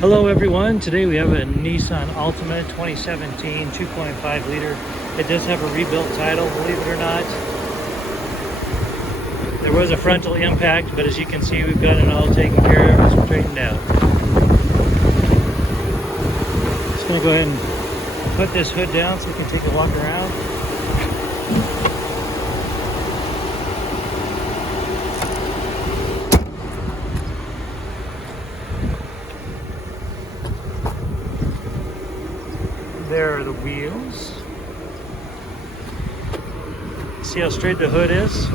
Hello everyone, today we have a Nissan Altima 2017 2.5 liter. It does have a rebuilt title, believe it or not. There was a frontal impact, but as you can see, we've got it all taken care of and straightened out. Just going to go ahead and put this hood down so we can take a walk around. There are the wheels. See how straight the hood is?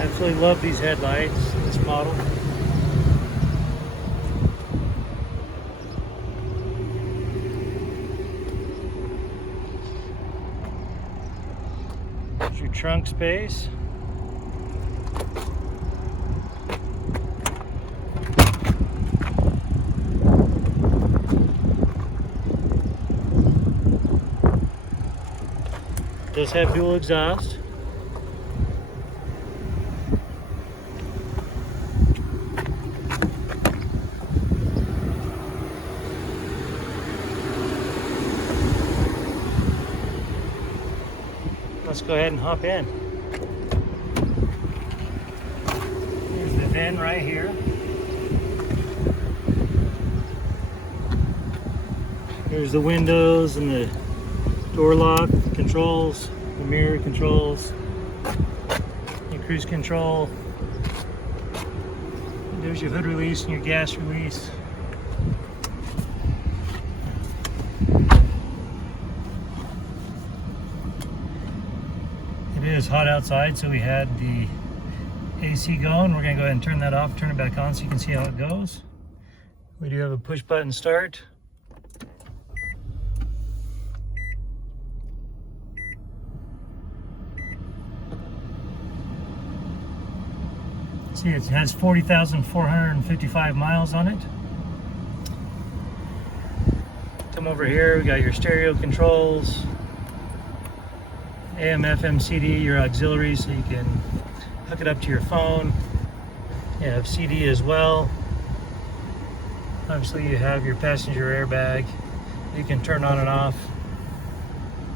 Absolutely love these headlights, this model. There's your trunk space. Does have dual exhaust. Let's go ahead and hop in. Here's the VIN right here. Here's the windows and the door lock controls, the mirror controls, your cruise control. There's your hood release and your gas release. It is hot outside, so we had the AC going. We're going to go ahead and turn that off, turn it back on so you can see how it goes. We do have a push button start. See, it has 40,455 miles on it. Come over here, we got your stereo controls, AM, FM, CD, your auxiliaries, so you can hook it up to your phone. You have CD as well. Obviously you have your passenger airbag. You can turn on and off.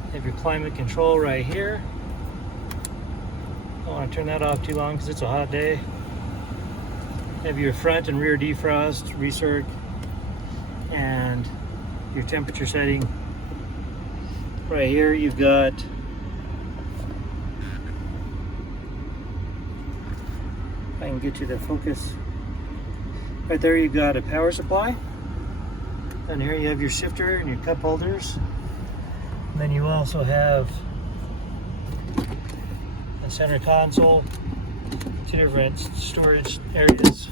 You have your climate control right here. Don't want to turn that off too long because it's a hot day. You have your front and rear defrost, recirc, and your temperature setting. Right here you've got if I can get you the focus. Right there you've got a power supply. And here you have your shifter and your cup holders. And then you also have a center console, two different storage areas.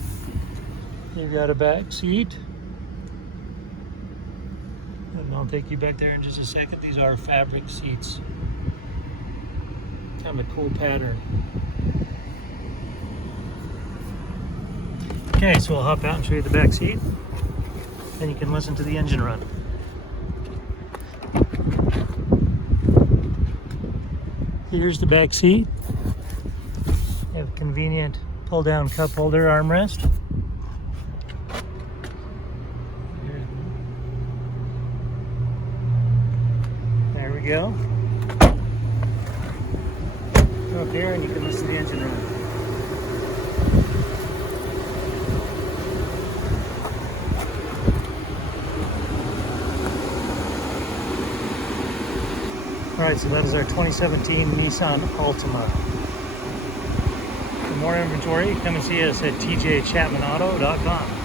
You've got a back seat. And I'll take you back there in just a second. These are fabric seats. Kind of a cool pattern. Okay, so we'll hop out and show you the back seat. Then you can listen to the engine run. Here's the back seat. You have a convenient pull-down cup holder armrest. There we go. Go up here and you can listen to the engine run. Alright, so that is our 2017 Nissan Altima. For more inventory, come and see us at tjchapmanauto.com.